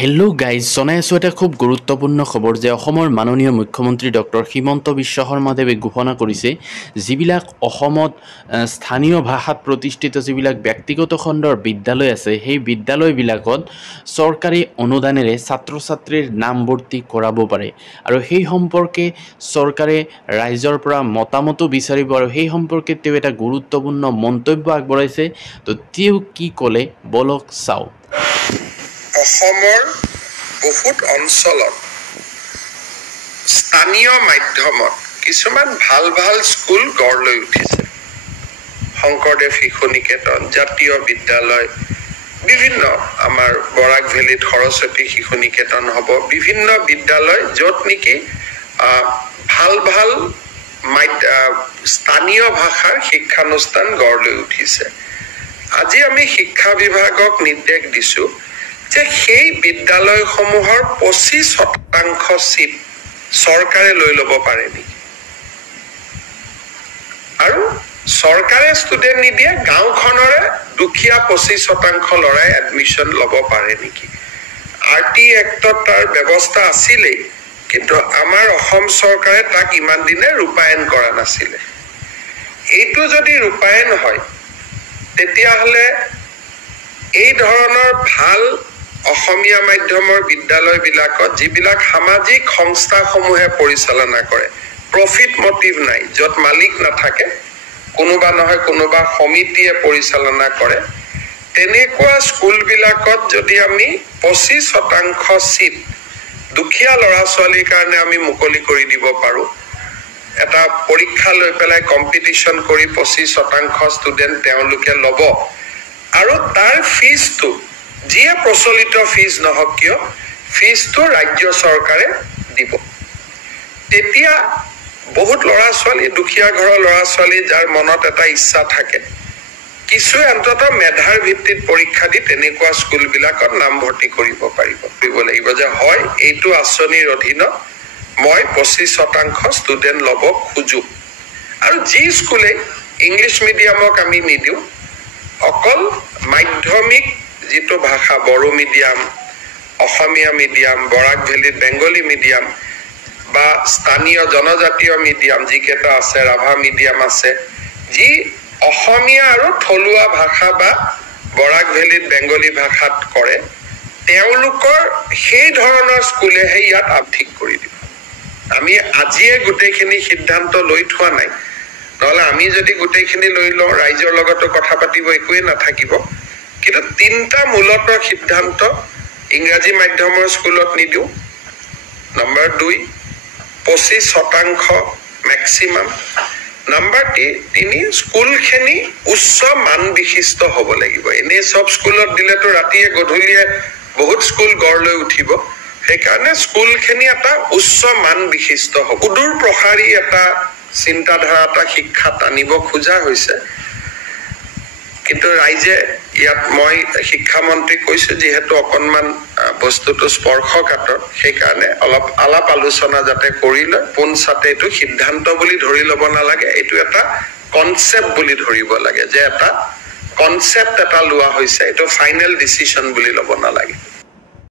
Hello' guys, জনাই আছোঁ এটা খুব গুৰুত্বপূৰ্ণ খবৰ যে অসমৰ মাননীয় মুখ্যমন্ত্ৰী ডক্টৰ হিমন্ত বিশ্ব শৰ্মাদেৱে ঘোষণা কৰিছে যিবিলাক অসমত স্থানীয় ভাষাত প্ৰতিষ্ঠিত যিবিলাক ব্যক্তিগত খণ্ডৰ বিদ্যালয় আছে সেই বিদ্যালয়বিলাকত চৰকাৰী অনুদানেৰে ছাত্ৰ ছাত্ৰীৰ নামভৰ্তি কৰাব পাৰে আৰু সেই সম্পৰ্কে চৰকাৰে ৰাইজৰ পৰা মতামতো বিচাৰিব আৰু সেই সম্পৰ্কে তেওঁ এটা গুৰুত্বপূৰ্ণ মন্তব্য আগবঢ়াইছে। তো তেওঁ কি ক'লে বলক চাওঁ। অসমৰ বহুত অঞ্চলত স্থানীয় মাধ্যমত কিছুমান ভাল ভাল স্কুল গঢ় লৈ উঠিছে। শংকৰদেৱ শিশু নিকেতন, জাতীয় বিদ্যালয়, বিভিন্ন আমাৰ বৰাক ভেলীত সৰস্বতী শিশু নিকেতন হ'ব, বিভিন্ন বিদ্যালয় য'ত নেকি ভাল ভাল স্থানীয় ভাষাৰ শিক্ষানুষ্ঠান গঢ় লৈ উঠিছে। আজি আমি শিক্ষা বিভাগক নিৰ্দেশ দিছোঁ যে সেই বিদ্যালয়সমূহৰ 25% চিট চৰকাৰে লৈ ল'ব পাৰে নেকি, আৰু চৰকাৰে ষ্টুডেণ্ট নিদিয়ে গাঁওখনৰে দুখীয়া 25% ল'ৰাই এডমিশ্যন ল'ব পাৰে নেকি। RT এক্টত তাৰ ব্যৱস্থা আছিলেই, কিন্তু আমাৰ অসম চৰকাৰে তাক ইমান দিনে ৰূপায়ণ কৰা নাছিলে। এইটো যদি ৰূপায়ণ হয় তেতিয়াহ'লে এই ধৰণৰ ভাল অসমীয়া মাধ্যমৰ বিদ্যালয়বিলাকত যিবিলাক সামাজিক সংস্থাসমূহে পৰিচালনা কৰে, প্ৰফিট মটিভ নাই, য'ত মালিক নাথাকে, কোনোবা নহয় কোনোবা সমিতিয়ে পৰিচালনা কৰে, তেনেকুৱা স্কুলবিলাকত যদি আমি 25% চিট দুখীয়া ল'ৰা ছোৱালীৰ কাৰণে আমি মুকলি কৰি দিব পাৰোঁ, এটা পৰীক্ষা লৈ পেলাই কম্পিটিশ্যন কৰি 25% ষ্টুডেণ্ট তেওঁলোকে ল'ব আৰু তাৰ ফিজটো যিয়ে প্ৰচলিত ফিজ নহওক কিয় ফিজটো ৰাজ্য চৰকাৰে দিব, তেতিয়া বহুত ল'ৰা ছোৱালী, দুখীয়া ঘৰৰ ল'ৰা ছোৱালী যাৰ মনত এটা ইচ্ছা থাকে, কিছু অন্ততঃ মেধাৰ ভিত্তিত পৰীক্ষা দি তেনেকুৱা স্কুলবিলাকত নামভৰ্তি কৰিব লাগিব যে হয় এইটো আঁচনিৰ অধীনত মই 25% ষ্টুডেণ্ট ল'ব খোজো। আৰু যি স্কুলে ইংলিছ মিডিয়ামক আমি নিদিওঁ, অকল মাধ্যমিক যিটো ভাষা বড়ো মিডিয়াম, অসমীয়া মিডিয়াম, বৰাক ভেলীত বেংগলী মিডিয়াম বা স্থানীয় জনজাতীয় মিডিয়াম যিকেইটা আছে, ৰাভা মিডিয়াম আছে, যি অসমীয়া আৰু থলুৱা ভাষা বা বৰাক ভেলীত বেংগলী ভাষাত কৰে, তেওঁলোকৰ সেই ধৰণৰ স্কুলেহে ইয়াত আৰ্থিক কৰি দিব। আমি আজিয়ে গোটেইখিনি সিদ্ধান্ত লৈ থোৱা নাই, নহ'লে আমি যদি গোটেইখিনি লৈ লওঁ ৰাইজৰ লগতো কথা পাতিব একোৱেই নাথাকিব। কিন্তু 3টা মূলত সিদ্ধান্ত ইংৰাজী মাধ্যমৰ স্কুলত নিদিওঁ, নম্বৰ 2 25% মেক্সিমাম, নম্বৰ 3 স্কুলখিনি উচ্চ মান বিশিষ্ট হ'ব লাগিব। এনেই চব স্কুলত দিলেতো ৰাতিয়ে গধূলিয়ে বহুত স্কুল গঢ় লৈ উঠিব, সেইকাৰণে স্কুলখিনি এটা উচ্চ মান বিশিষ্ট হ'ব। সুদূৰ প্ৰসাৰী এটা চিন্তাধাৰা, এটা শিক্ষাত আনিব খোজা হৈছে। কিন্তু ৰাইজে ইয়াত মই শিক্ষামন্ত্ৰীক কৈছো, যিহেতু অকণমান বস্তুটো স্পৰ্শকাতৰ, সেইকাৰণে অলপ আলাপ আলোচনা যাতে কৰি লয়, পোনছাতে এইটো সিদ্ধান্ত বুলি ধৰি ল'ব নালাগে, এইটো এটা কনচেপ্ট বুলি ধৰিব লাগে, যে এটা কনচেপ্ট এটা লোৱা হৈছে, এইটো ফাইনেল ডিচিশ্যন বুলি ল'ব নালাগে।